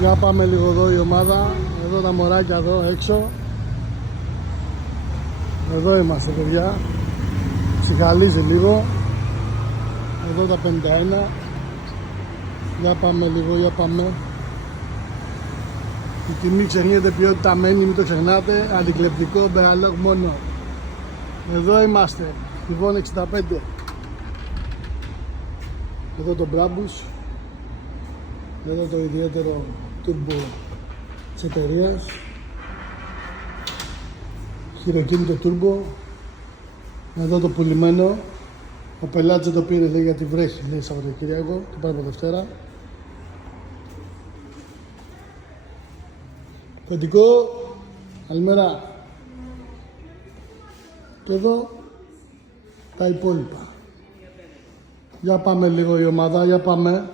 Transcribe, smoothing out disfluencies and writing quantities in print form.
Για πάμε λίγο εδώ η ομάδα. Εδώ τα μωράκια εδώ έξω. Εδώ είμαστε παιδιά. Ψυχαλίζει λίγο. Εδώ τα 51. Για πάμε λίγο, για πάμε. Η τιμή ξεχνιέται, ποιότητα μένει, μην το ξεχνάτε. Αντικλεπτικό, μπεραλόγ μόνο. Εδώ είμαστε. Λοιπόν 65. Εδώ το Brabus. Εδώ το ιδιαίτερο turbo της εταιρείας. Χειροκίνητο turbo. Εδώ το πουλημένο. Ο πελάτης δεν το πήρε, λέει, γιατί βρέχει, λέει, Σαββατοκύριακο. Το πάρε από Δευτέρα. Κοντικό. Καλημέρα. Και εδώ τα υπόλοιπα. Για πάμε λίγο η ομάδα, για πάμε.